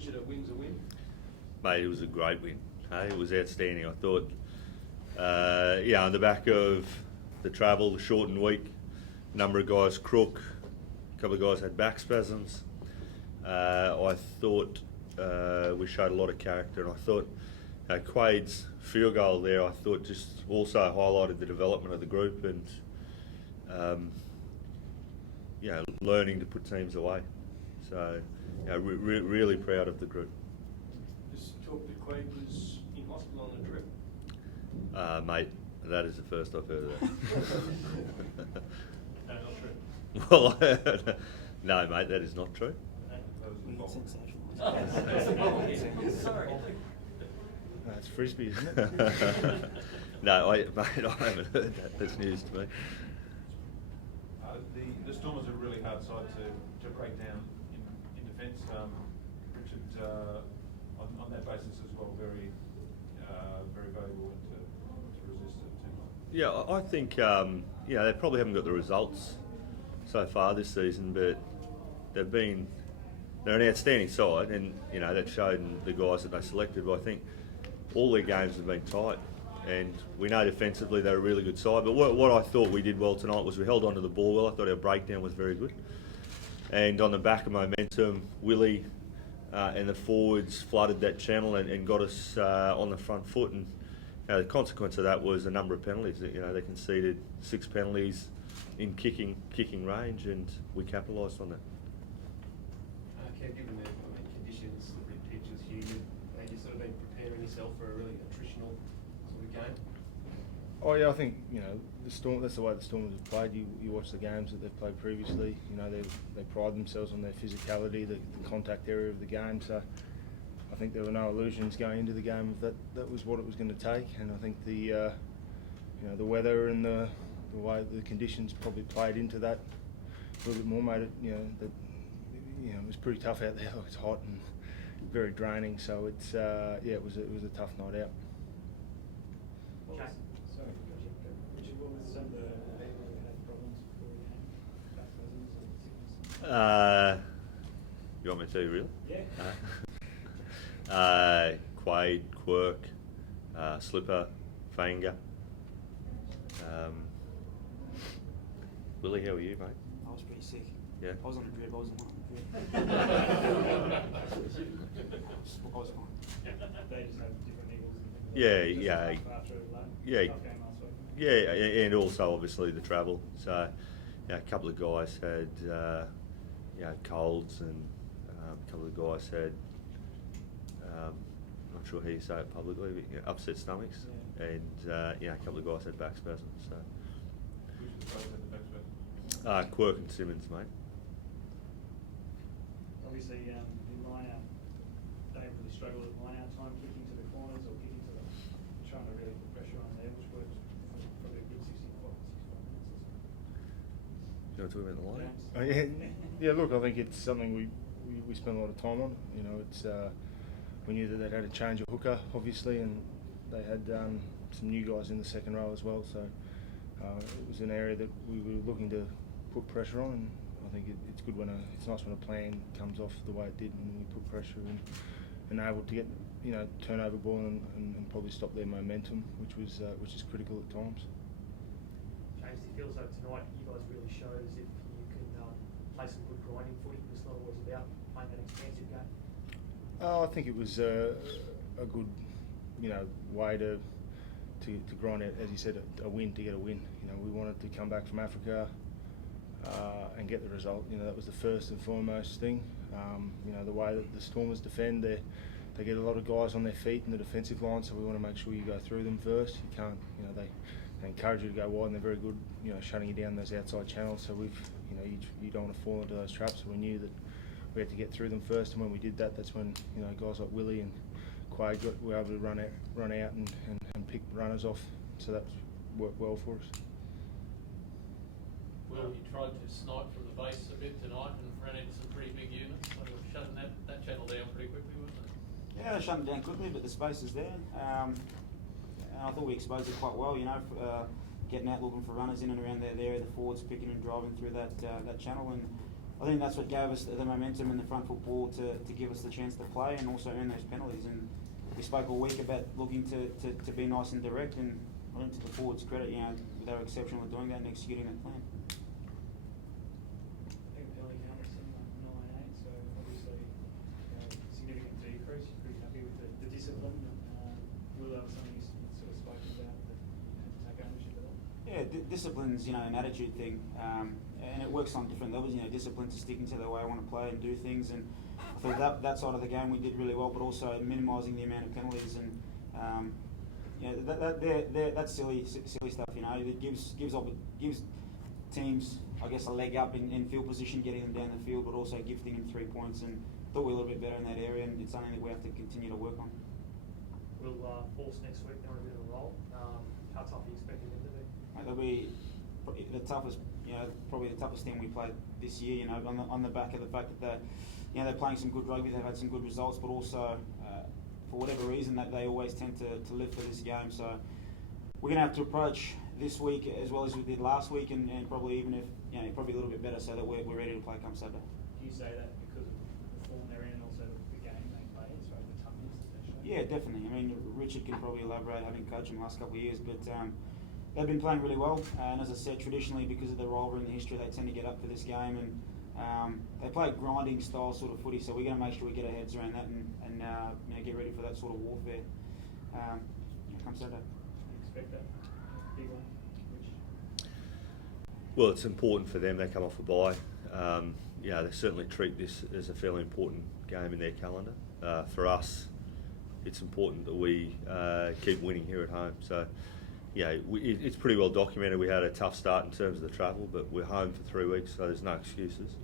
Richard, a win's a win? Mate, it was a great win. Hey, it was outstanding. I thought, on the back of the travel, the shortened week, a number of guys crook, a couple of guys had back spasms. I thought we showed a lot of character, and I thought Quade's field goal there, I thought just also highlighted the development of the group and learning to put teams away. So, really proud of the group. Just talk that Quade was in hospital on the trip. Mate, that is the first I've heard of that. No, not true. Well, no, mate, that is not true. Sorry. It's frisbee, isn't it? No, mate, I haven't heard that. That's news to me. The Stormers are a really hard side to break down in defence. Richard, on that basis as well, very valuable to resist a team. Yeah, I think they probably haven't got the results so far this season, but they're an outstanding side, and that showed in the guys that they selected. But I think all their games have been tight, and we know defensively they're a really good side. But what I thought we did well tonight was we held on to the ball well. I thought our breakdown was very good, and on the back of momentum, Willie and the forwards flooded that channel and got us on the front foot. And the consequence of that was a number of penalties. They conceded 6 penalties in kicking range, and we capitalised on that. Given the conditions, the big pitch is humid, have you sort of been preparing yourself for a really attritional sort of game? Oh yeah, I think the Storm. That's the way the Stormers have played. You watch the games that they've played previously. They pride themselves on their physicality, the contact area of the game. So I think there were no illusions going into the game that was what it was going to take. And I think the weather and the way the conditions probably played into that a little bit more. Made it it was pretty tough out there. It's hot and very draining. So it's it was a tough night out. Richard, what was some of the people who had problems before the game? Back spasms or sickness? You want me to tell you really? Yeah. Quade, Quirk, Slipper, Fanger. Willie, how are you, mate? I was pretty sick. Yeah. I was on a drip. I wasn't on a drip. I was fine. They just have different niggles and things Yeah, like that. yeah. Just after a Yeah. tough game last week. Yeah, and also obviously the travel. So, a couple of guys had colds, and a couple of guys had not sure how you say it publicly, but upset stomachs, and a couple of guys had back spasms. So, Which of the guys had the back spasms? Quirk and Simmons, mate. Obviously, in line out, they really struggled at line out time, kicking to the corners or kicking to trying to really put pressure on there, which worked probably a good 65 minutes. Do you want to talk about the line? Yeah, look, I think it's something we spent a lot of time on. It's we knew that they'd had a change of hooker, obviously, and they had some new guys in the second row as well. So it was an area that we were looking to put pressure on. And I think it's good it's nice when a plan comes off the way it did, and we put pressure and able to get turnover ball and probably stop their momentum, which is critical at times. James, do you feel as though tonight you guys really showed as if you can play some good grinding footy? It's not always about playing that expansive game. I think it was a good, way to grind out, as you said, a win to get a win. We wanted to come back from Africa and get the result. That was the first and foremost thing. The way that the Stormers defend, they get a lot of guys on their feet in the defensive line, so we want to make sure you go through them first. You can't, they encourage you to go wide, and they're very good, shutting you down those outside channels. So you don't want to fall into those traps. So we knew that we had to get through them first, and when we did that, that's when guys like Willie and Quade were able to run out and pick runners off. So that worked well for us. Well, you tried to snipe from the base a bit tonight and ran into some pretty big units, so you were shutting that channel down pretty quickly, wasn't it? Yeah, they shut them down quickly, but the space is there. And I thought we exposed it quite well. Getting out, looking for runners in and around that area, the forwards picking and driving through that channel, and I think that's what gave us the momentum in the front foot ball to give us the chance to play and also earn those penalties. And we spoke all week about looking to be nice and direct, and I think to the forwards' credit, they were exceptional at doing that and executing that plan. I think penalty count was 9-8, so obviously significant decrease. You're pretty happy with the discipline. Will, that was something you sort of spoken about that you had to take ownership of that? Yeah, discipline's an attitude thing, and it works on different levels. Discipline to sticking to the way I want to play and do things, and I thought that side of the game we did really well, but also minimising the amount of penalties and. That's silly stuff. It gives teams, I guess, a leg up in field position, getting them down the field, but also gifting them 3 points. And thought we were a little bit better in that area, and it's something that we have to continue to work on. Will Force next week, they're on a bit of a roll. How tough are you expecting them to be? They'll be the toughest, probably the toughest team we played this year. On the back of the fact that they're playing some good rugby, they've had some good results, but also. For whatever reason, that they always tend to live for this game. So we're going to have to approach this week as well as we did last week, and probably even if probably a little bit better, so that we're ready to play come Saturday. Do you say that because of the form they're in and also the game they play, so the toughness especially? Yeah, definitely. I mean, Richard can probably elaborate, having coached them the last couple of years, but they've been playing really well. And as I said, traditionally, because of the rivalry and the history, they tend to get up for this game, and they play grinding style sort of footy. So we're going to make sure we get our heads around that and get ready for that sort of warfare. Come Saturday. You expect that big one? Well, it's important for them. They come off a bye. They certainly treat this as a fairly important game in their calendar. For us, it's important that we keep winning here at home. So, it's pretty well documented. We had a tough start in terms of the travel, but we're home for 3 weeks, so there's no excuses.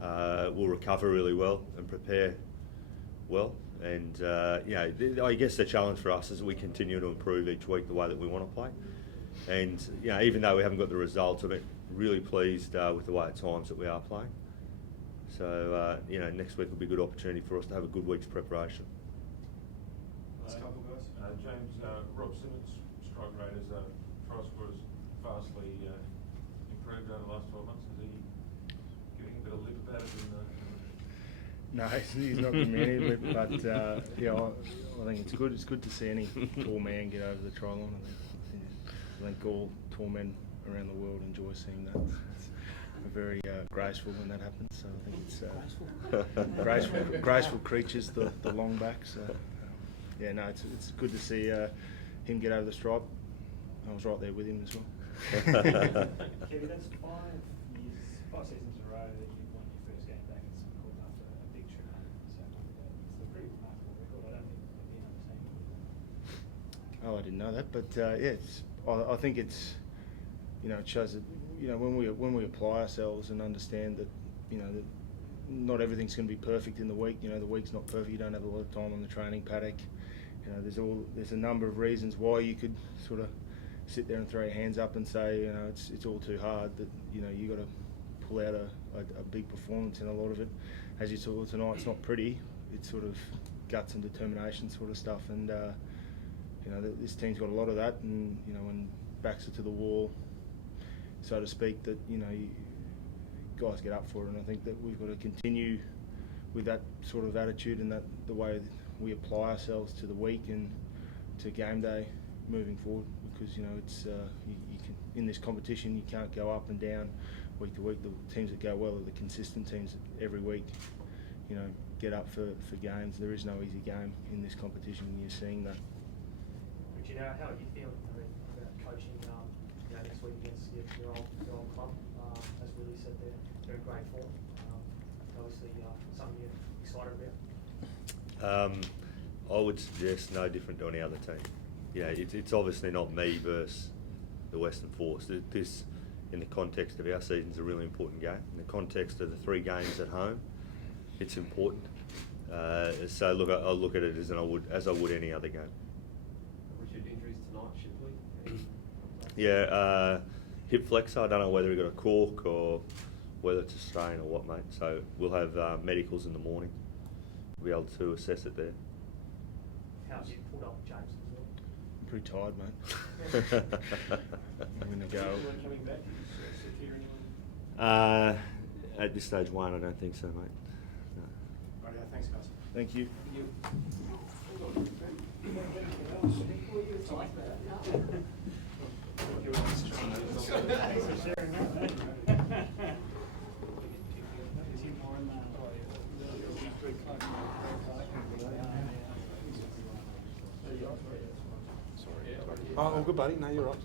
We'll recover really well and prepare well. And I guess the challenge for us is that we continue to improve each week the way that we want to play. And even though we haven't got the results, I'm really pleased with the way at times that we are playing. So next week will be a good opportunity for us to have a good week's preparation. Last couple guys. James, Rob Simmons' strike rate as a try scorer has vastly improved over the last 12 months. Is he getting a bit of lip about it? No, he's not giving me any lip, but I think it's good. It's good to see any tall man get over the try line. I think all tall men around the world enjoy seeing that. It's very graceful when that happens. So I think it's graceful creatures, the long backs. So, it's good to see him get over the stripe. I was right there with him as well. Kevin, that's 5 seasons in a row that you've won your first game back at St. George after a big trip home from South Africa. It's a pretty remarkable record. I don't think there'll be another team with that. Oh, I didn't know that, but I think it's it shows that when we apply ourselves and understand that that not everything's going to be perfect in the week. The week's not perfect. You don't have a lot of time on the training paddock. There's a number of reasons why you could sort of sit there and throw your hands up and say it's all too hard. That you got to pull out a big performance, and a lot of it, as you saw tonight, it's not pretty. It's sort of guts and determination sort of stuff, and this team's got a lot of that. And when backs are to the wall, so to speak, that you guys get up for it. And I think that we've got to continue with that sort of attitude and that the way we apply ourselves to the week and to game day moving forward, because it's you can, in this competition you can't go up and down week to week. The teams that go well are the consistent teams that every week get up for games. There is no easy game in this competition, and you're seeing that. Richard, how are you feeling about coaching next week against your old club? As Willie said, they're in great form. Obviously, something you're excited about? I would suggest no different to any other team. It's obviously not me versus the Western Force. This, in the context of our season, is a really important game. In the context of the 3 games at home, it's important. So look, I look at it as I would any other game. Richard, injuries tonight, Shipley? Hip flexor. I don't know whether he got a cork or whether it's a strain or what, mate. So we'll have medicals in the morning. We'll be able to assess it there. How's you pulled up, James, as well? I'm pretty tired, mate. I'm going to go. Anyone coming back? Sit here, anyone? At this stage, one, I don't think so, mate. No. Right, thanks, guys. Thank you. Oh, good buddy. No, you're right.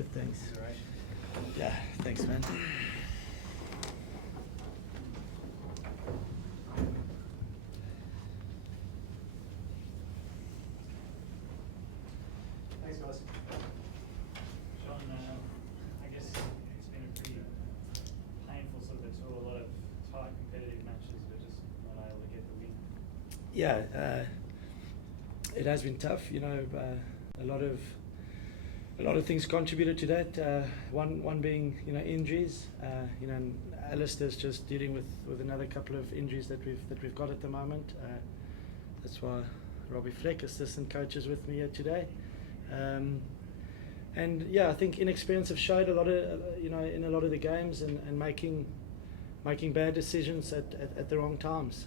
Good, thanks. Yeah, thanks, man. Thanks, guys. Sean, I guess it's been a pretty painful sort of a tour, a lot of tight competitive matches, but just not able to get the win. Yeah, it has been tough. You know, a lot of things contributed to that. One being, you know, injuries. You know, and Alistair's just dealing with another couple of injuries that we've got at the moment. That's why Robbie Fleck, assistant coach, is with me here today. And yeah, I think inexperience have showed a lot of, you know, in a lot of the games, and making bad decisions at the wrong times.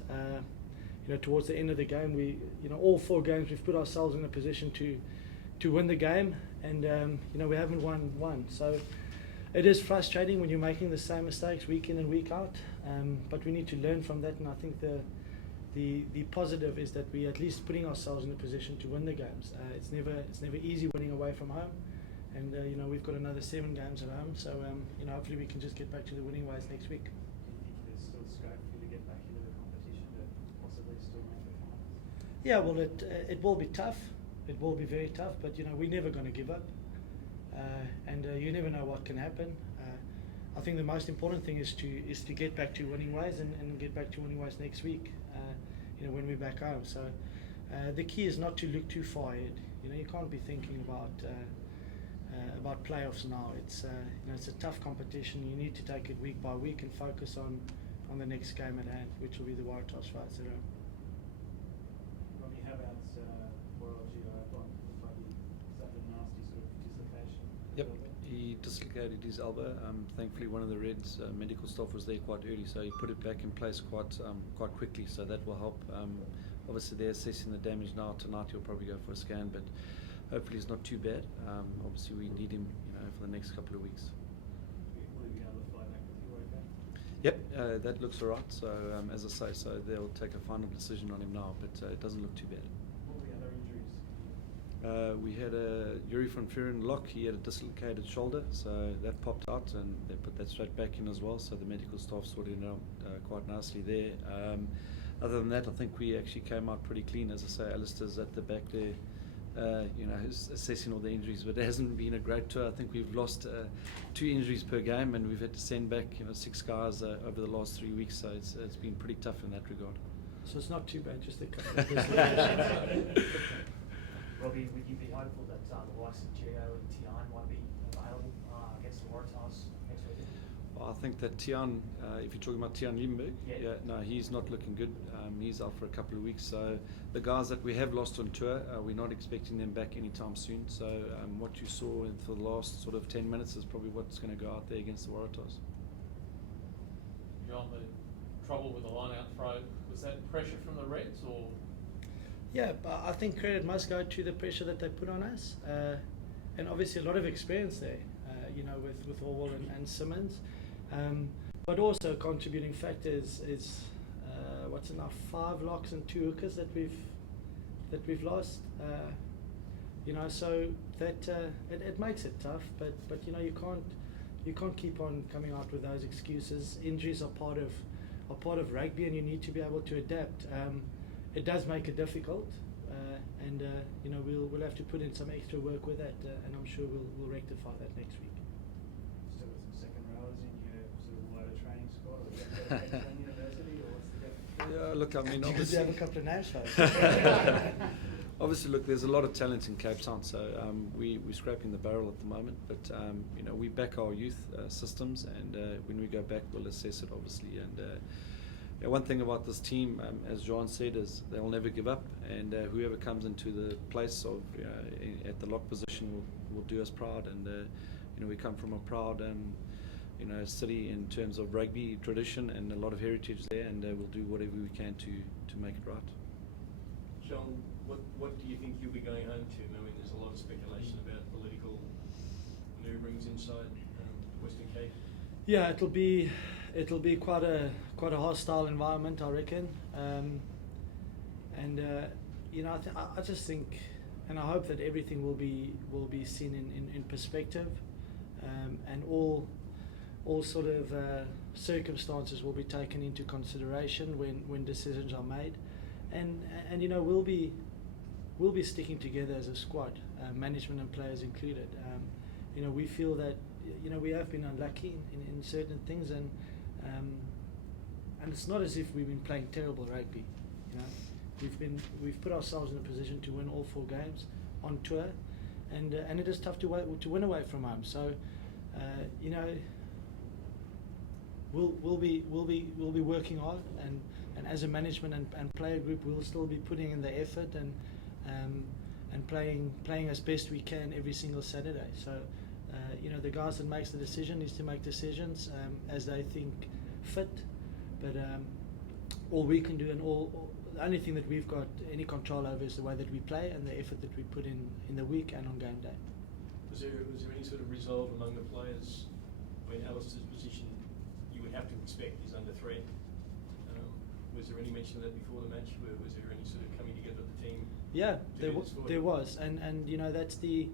You know, towards the end of the game, you know, all 4 games we've put ourselves in a position to win the game, and you know, we haven't won one. So it is frustrating when you're making the same mistakes week in and week out. But we need to learn from that, and I think the positive is that we at least putting ourselves in a position to win the games. It's never easy winning away from home, and you know, we've got another 7 games at home. So you know, hopefully we can just get back to the winning ways next week. Do you think there's still scope for you to get back into the competition to possibly still make the finals? Yeah, well, it will be tough. It will be very tough, but you know, we're never going to give up, and you never know what can happen. I think the most important thing is to get back to winning ways and get back to winning ways next week. You know, when we're back home. So the key is not to look too far ahead. You know, you can't be thinking about playoffs now. It's you know, it's a tough competition. You need to take it week by week and focus on the next game at hand, which will be the Waratahs fights at home. Robbie, how about World GI? Is that a nasty sort of dislocation? Yep, he dislocated his elbow. Thankfully, one of the Reds' medical staff was there quite early, so he put it back in place quite quickly. So that will help. Obviously, they're assessing the damage now. Tonight, he'll probably go for a scan, but hopefully, it's not too bad. Obviously, we need him, you know, for the next couple of weeks. Will he be able to fly back with you okay? Yep, that looks alright. So as I say, so they'll take a final decision on him now, but it doesn't look too bad. What were the other injuries? We had a Yuri van Vuren lock. He had a dislocated shoulder, so that popped out, and they put that straight back in as well. So the medical staff sorted it out quite nicely there. Other than that, I think we actually came out pretty clean. As I say, Alistair's at the back there, you know, who's assessing all the injuries, but it hasn't been a great tour. I think we've lost 2 injuries per game, and we've had to send back, you know, 6 guys over the last 3 weeks. So it's been pretty tough in that regard. So it's not too bad, just a couple of dislocations. Robbie, would you be hopeful that the likes of Gio and Tian might be available against the Waratahs next weekend? Well, I think that Tian, if you're talking about Tian Liebenberg, no, he's not looking good. He's out for a couple of weeks. So the guys that we have lost on tour, we're not expecting them back anytime soon. So what you saw for the last sort of 10 minutes is probably what's going to go out there against the Waratahs. John, the trouble with the line out throw, was that pressure from the Reds, or? Yeah, but I think credit must go to the pressure that they put on us, and obviously a lot of experience there, you know, with Orwell and Simmons, but also contributing factors is what's enough 5 locks and 2 hookers that we've lost, you know, so that it makes it tough, but you know, you can't keep on coming out with those excuses. Injuries are part of rugby, and you need to be able to adapt. It does make it difficult, and you know, we'll have to put in some extra work with that, and I'm sure we'll rectify that next week. Still with some second rowers in your sort of wider training squad, or is that Queensland University, or what's the difference? Yeah, look, I mean, Did obviously, you have a couple of names, folks? obviously, look, there's a lot of talent in Cape Town, so we're scraping the barrel at the moment. But you know, we back our youth systems, and when we go back, we'll assess it, obviously. And yeah, one thing about this team, as John said, is they'll never give up, and whoever comes into the place of at the lock position will do us proud. And you know, we come from a proud you know, city in terms of rugby tradition and a lot of heritage there, and we'll do whatever we can to make it right. John, what do you think you'll be going home to? I mean, there's a lot of speculation about political manoeuvrings inside Western Cape. Yeah, it'll be quite a hostile environment, I reckon, and you know, I just think, and I hope that everything will be seen in perspective. and all sort of circumstances will be taken into consideration when decisions are made, and you know, we'll be sticking together as a squad, management and players included. You know, we feel that, you know, we have been unlucky in certain things, and it's not as if we've been playing terrible rugby. You know, we've put ourselves in a position to win all 4 games on tour, and it is tough to win away from home. So, you know, we'll be working hard, and as a management and player group, we'll still be putting in the effort and playing as best we can every single Saturday. So, you know, the guys that makes the decision needs to make decisions as they think fit. But all we can do, and the only thing that we've got any control over, is the way that we play and the effort that we put in the week and on game day. Was there any sort of resolve among the players? I mean, Alistair's position, you would have to expect, is under threat. Was there any mention of that before the match? Was there any sort of coming together of the team? Yeah, there was, and you know, that's a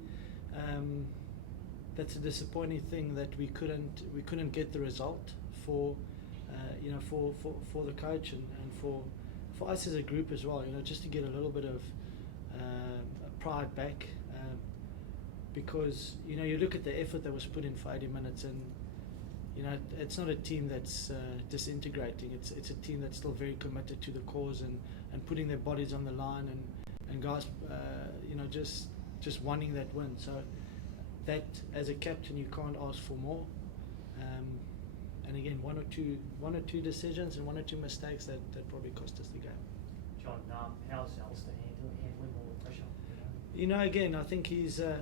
disappointing thing that we couldn't get the result for you know, for the coach and for us as a group as well. You know, just to get a little bit of pride back, because, you know, you look at the effort that was put in for 80 minutes, and you know, it's not a team that's disintegrating. It's a team that's still very committed to the cause and putting their bodies on the line, and guys, you know, just wanting that win. So that, as a captain, you can't ask for more. And again, one or two decisions and 1 or 2 mistakes that probably cost us the game. John, how's Alistair handling all the pressure? You know, again, I think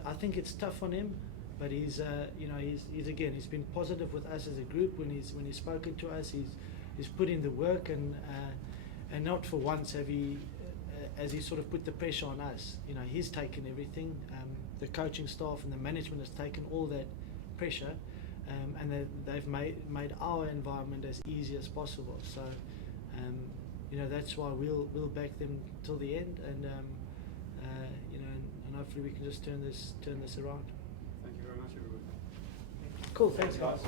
I think it's tough on him, but he's you know, he's been positive with us as a group. When he's spoken to us, he's put in the work, and not for once has he sort of put the pressure on us. You know, he's taken everything. The coaching staff and the management has taken all that pressure, and they've made our environment as easy as possible. So, you know, that's why we'll back them till the end, and you know, and hopefully we can just turn this around. Thank you very much, everybody. Cool, thanks guys.